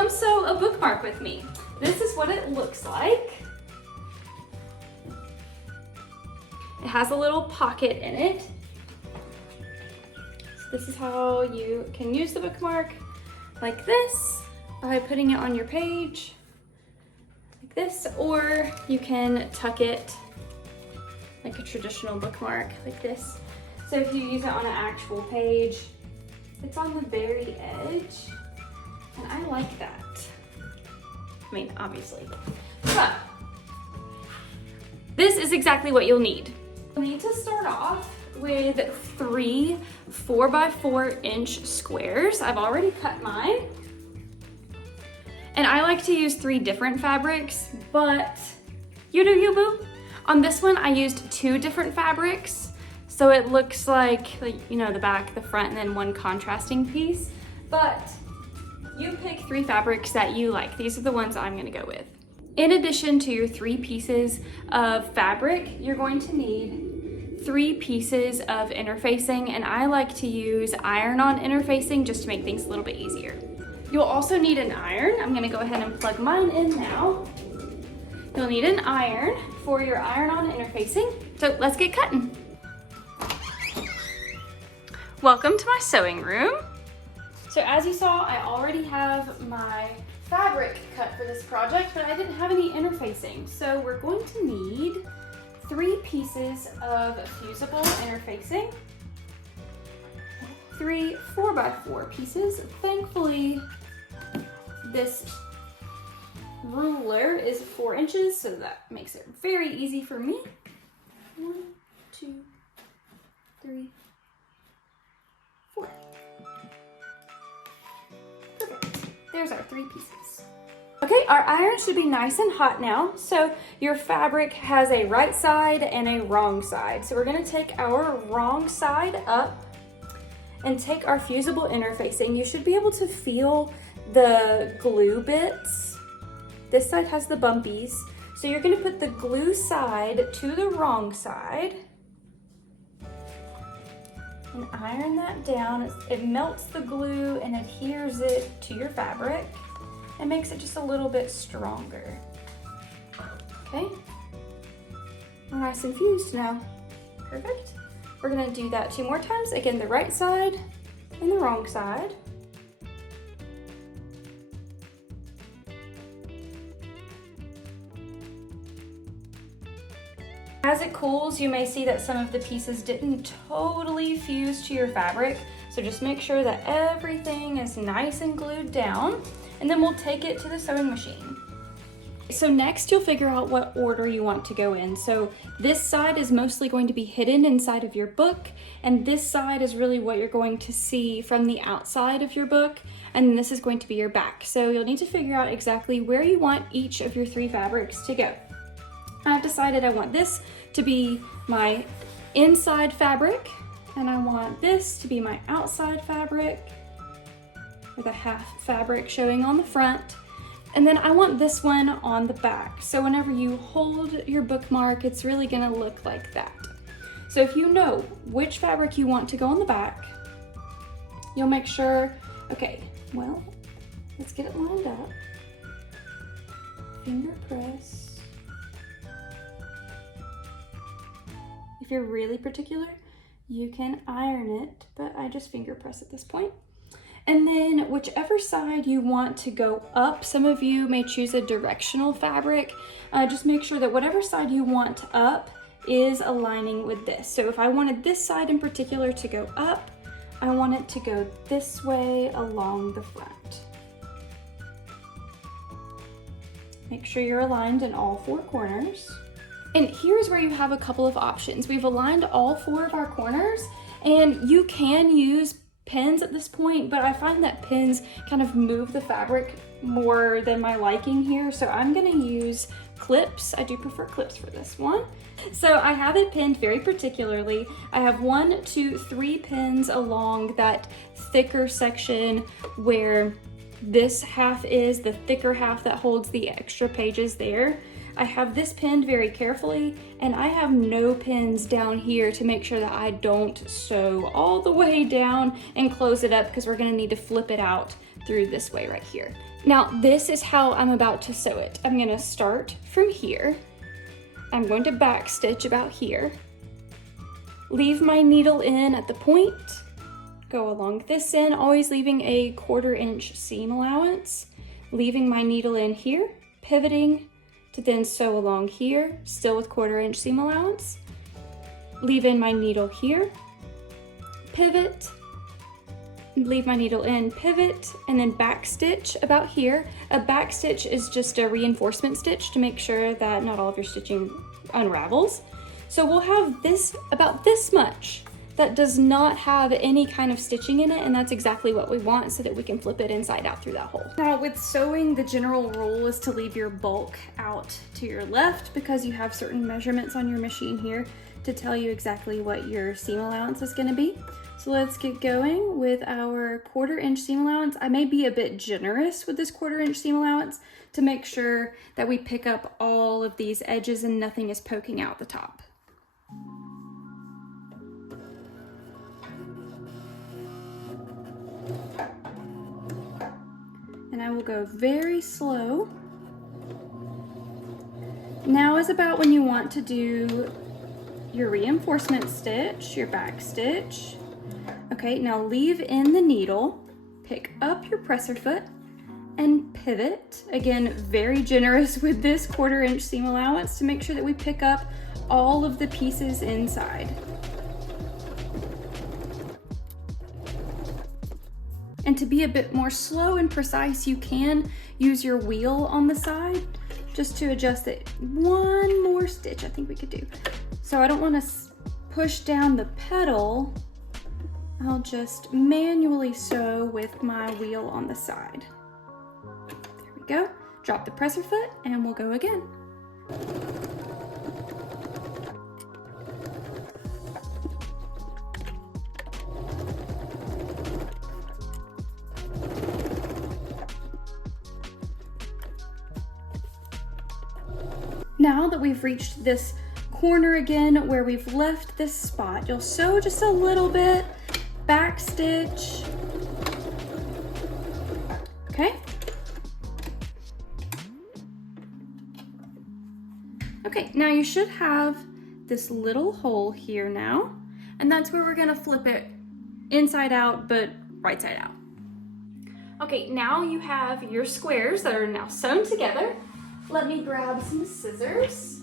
come sew a bookmark with me. This is what it looks like. It has a little pocket in it. So this is how you can use the bookmark, like this, by putting it on your page, like this, or you can tuck it like a traditional bookmark, like this. So if you use it on an actual page, it's on the very edge, and I like that. I mean, obviously. But this is exactly what you'll need. You'll need to start off with 3 4x4" squares. I've already cut mine. And I like to use 3 different fabrics, but you do you, boo. On this one, I used 2 different fabrics. So it looks like, you know, the back, the front, and then 1 contrasting piece. But you pick 3 fabrics that you like. These are the ones I'm gonna go with. In addition to your 3 pieces of fabric, you're going to need 3 pieces of interfacing, and I like to use iron-on interfacing just to make things a little bit easier. You'll also need an iron. I'm gonna go ahead and plug mine in now. You'll need an iron for your iron-on interfacing. So let's get cutting. Welcome to my sewing room. So as you saw, I already have my fabric cut for this project, but I didn't have any interfacing. So we're going to need 3 pieces of fusible interfacing, 3 4x4 pieces. Thankfully, this ruler is 4 inches, so that makes it very easy for me. 1, 2, 3, 4. Perfect. There's our 3 pieces. Okay, our iron should be nice and hot now. So your fabric has a right side and a wrong side. So we're gonna take our wrong side up and take our fusible interfacing. You should be able to feel the glue bits. This side has the bumpies. So you're gonna put the glue side to the wrong side and iron that down. It melts the glue and adheres it to your fabric and makes it just a little bit stronger. Okay, we're nice and fused now. Perfect. We're gonna do that 2 more times. Again, the right side and the wrong side. As it cools, you may see that some of the pieces didn't totally fuse to your fabric. So just make sure that everything is nice and glued down, and then we'll take it to the sewing machine. So next you'll figure out what order you want to go in. So this side is mostly going to be hidden inside of your book, and this side is really what you're going to see from the outside of your book, and this is going to be your back. So you'll need to figure out exactly where you want each of your 3 fabrics to go. I've decided I want this to be my inside fabric, and I want this to be my outside fabric with a half fabric showing on the front. And then I want this one on the back. So whenever you hold your bookmark, it's really gonna look like that. So if you know which fabric you want to go on the back, you'll make sure, okay, well, let's get it lined up. Finger press. If you're really particular, you can iron it, but I just finger press at this point. And then whichever side you want to go up, some of you may choose a directional fabric. Just make sure that whatever side you want up is aligning with this. So if I wanted this side in particular to go up, I want it to go this way along the front. Make sure you're aligned in all 4 corners. And here's where you have a couple of options. We've aligned all 4 of our corners, and you can use pins at this point, but I find that pins kind of move the fabric more than my liking here. So I'm gonna use clips. I do prefer clips for this one. So I have it pinned very particularly. I have 1, 2, 3 pins along that thicker section where this half is the thicker half that holds the extra pages there. I have this pinned very carefully, and I have no pins down here to make sure that I don't sew all the way down and close it up, because we're gonna need to flip it out through this way right here. Now, this is how I'm about to sew it. I'm gonna start from here. I'm going to back stitch about here. Leave my needle in at the point. Go along this end, always leaving a 1/4 inch seam allowance. Leaving my needle in here, pivoting to then sew along here, still with 1/4 inch seam allowance. Leave in my needle here, pivot, leave my needle in, pivot, and then back stitch about here. A back stitch is just a reinforcement stitch to make sure that not all of your stitching unravels. So we'll have this, about this much, that does not have any kind of stitching in it, and that's exactly what we want so that we can flip it inside out through that hole. Now with sewing, the general rule is to leave your bulk out to your left, because you have certain measurements on your machine here to tell you exactly what your seam allowance is gonna be. So let's get going with our 1/4 inch seam allowance. I may be a bit generous with this 1/4 inch seam allowance to make sure that we pick up all of these edges and nothing is poking out the top. And I will go very slow. Now is about when you want to do your reinforcement stitch, your back stitch. Okay, now leave in the needle, pick up your presser foot, and pivot. Again, very generous with this 1/4 inch seam allowance to make sure that we pick up all of the pieces inside. And to be a bit more slow and precise, you can use your wheel on the side just to adjust it. One more stitch I think we could do. So I don't want to push down the pedal. I'll just manually sew with my wheel on the side. There we go. Drop the presser foot and we'll go again. Now that we've reached this corner again where we've left this spot, you'll sew just a little bit, back stitch, okay? Okay, now you should have this little hole here now, and that's where we're gonna flip it inside out, but right side out. Okay, now you have your squares that are now sewn together. Let me grab some scissors.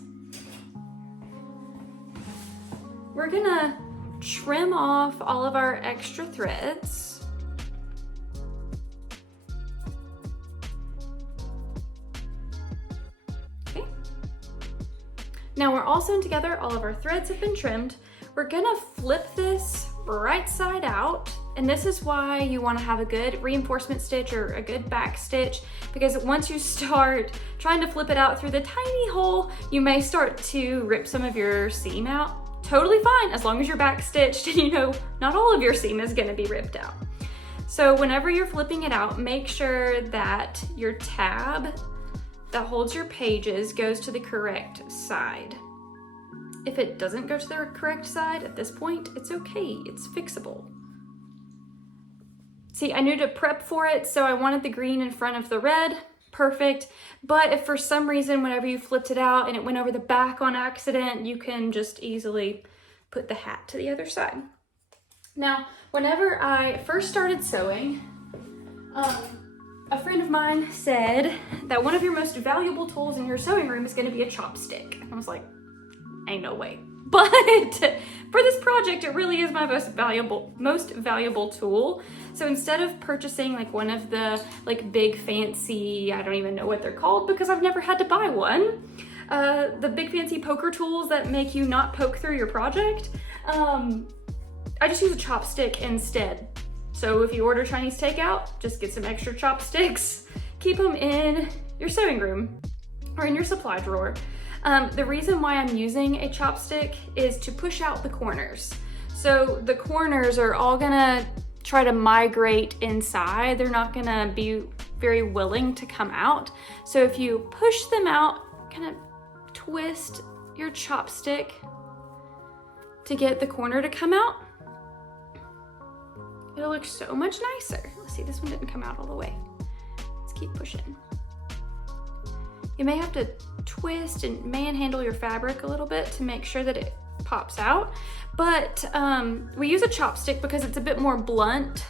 We're gonna trim off all of our extra threads. Okay. Now we're all sewn together, all of our threads have been trimmed. We're gonna flip this right side out, and this is why you wanna have a good reinforcement stitch or a good back stitch, because once you start trying to flip it out through the tiny hole, you may start to rip some of your seam out. Totally fine, as long as you're back stitched and you know not all of your seam is gonna be ripped out. So whenever you're flipping it out, make sure that your tab that holds your pages goes to the correct side. If it doesn't go to the correct side at this point, it's okay, it's fixable. See, I knew to prep for it, so I wanted the green in front of the red. Perfect. But if for some reason, whenever you flipped it out and it went over the back on accident, you can just easily put the hat to the other side. Now, whenever I first started sewing, a friend of mine said that one of your most valuable tools in your sewing room is going to be a chopstick. I was like, ain't no way. But for this project, it really is my most valuable tool. So instead of purchasing like one of the like big fancy, I don't even know what they're called because I've never had to buy one, the big fancy poker tools that make you not poke through your project, I just use a chopstick instead. So if you order Chinese takeout, just get some extra chopsticks, keep them in your sewing room or in your supply drawer. The reason why I'm using a chopstick is to push out the corners. So the corners are all gonna try to migrate inside. They're not gonna be very willing to come out. So if you push them out, kind of twist your chopstick to get the corner to come out, it'll look so much nicer. Let's see, this one didn't come out all the way. Let's keep pushing. You may have to twist and manhandle your fabric a little bit to make sure that it pops out, but we use a chopstick because it's a bit more blunt.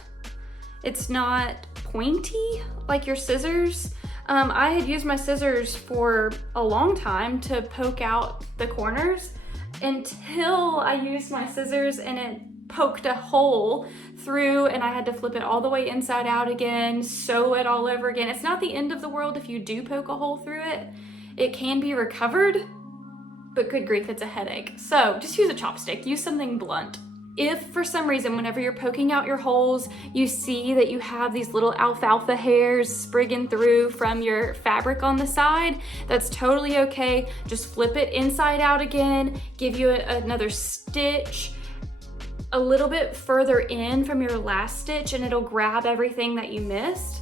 It's not pointy like your scissors. I had used my scissors for a long time to poke out the corners until I used my scissors and it poked a hole through and I had to flip it all the way inside out again, sew it all over again. It's not the end of the world if you do poke a hole through it. It can be recovered, but good grief, it's a headache. So just use a chopstick, use something blunt. If for some reason, whenever you're poking out your holes, you see that you have these little alfalfa hairs sprigging through from your fabric on the side, that's totally okay. Just flip it inside out again, give you another stitch a little bit further in from your last stitch and it'll grab everything that you missed.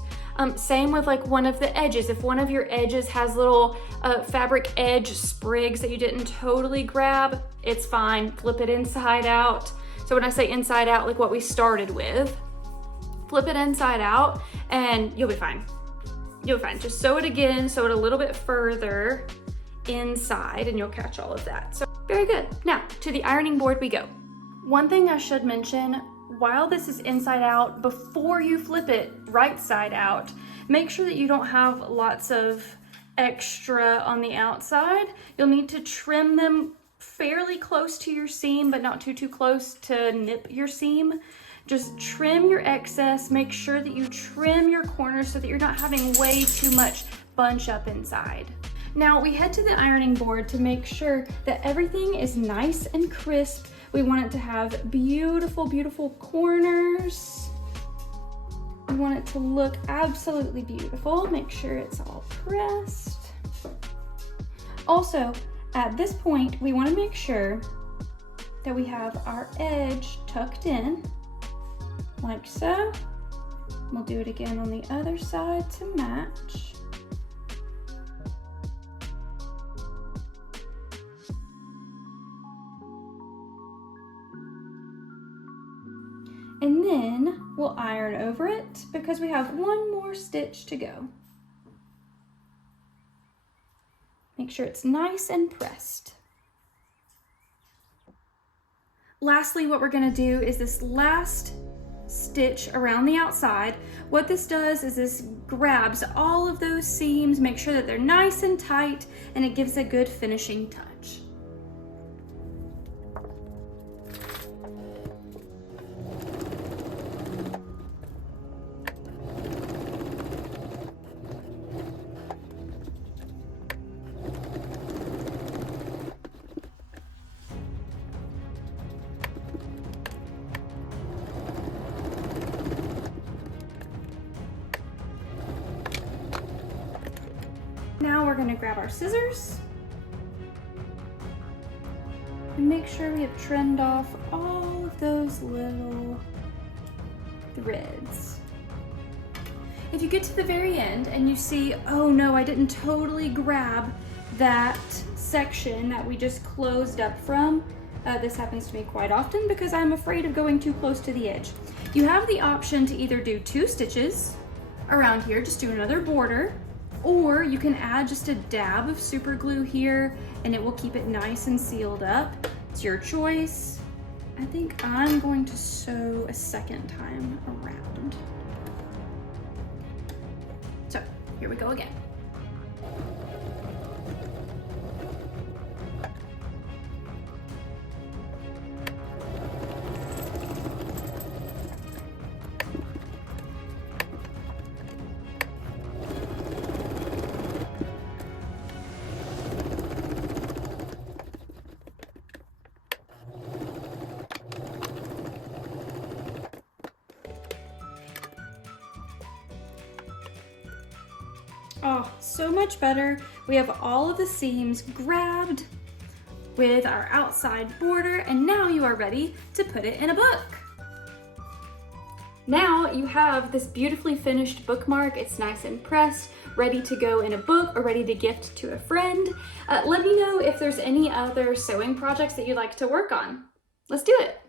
Same with like one of the edges. If one of your edges has little fabric edge sprigs that you didn't totally grab, it's fine, flip it inside out. So when I say inside out, like what we started with, flip it inside out and you'll be fine. You'll be fine. Just sew it again, sew it a little bit further inside and you'll catch all of that. So very good. Now to the ironing board we go. One thing I should mention, while this is inside out, before you flip it right side out, make sure that you don't have lots of extra on the outside. You'll need to trim them fairly close to your seam, but not too close to nip your seam. Just trim your excess, make sure that you trim your corners so that you're not having way too much bunch up inside. Now we head to the ironing board to make sure that everything is nice and crisp. We want it to have beautiful, beautiful corners. We want it to look absolutely beautiful. Make sure it's all pressed. Also, at this point, we want to make sure that we have our edge tucked in, like so. We'll do it again on the other side to match. And then we'll iron over it because we have one more stitch to go. Make sure it's nice and pressed. Lastly, what we're gonna do is this last stitch around the outside. What this does is this grabs all of those seams, make sure that they're nice and tight, and it gives a good finishing touch. Now we're going to grab our scissors and make sure we have trimmed off all of those little threads. If you get to the very end and you see, oh no, I didn't totally grab that section that we just closed up from, this happens to me quite often because I'm afraid of going too close to the edge. You have the option to either do 2 stitches around here, just do another border, or you can add just a dab of super glue here and it will keep it nice and sealed up. It's your choice. I think I'm going to sew a second time around. So here we go again. Oh, so much better. We have all of the seams grabbed with our outside border, and now you are ready to put it in a book. Now you have this beautifully finished bookmark. It's nice and pressed, ready to go in a book or ready to gift to a friend. Let me know if there's any other sewing projects that you'd like to work on. Let's do it.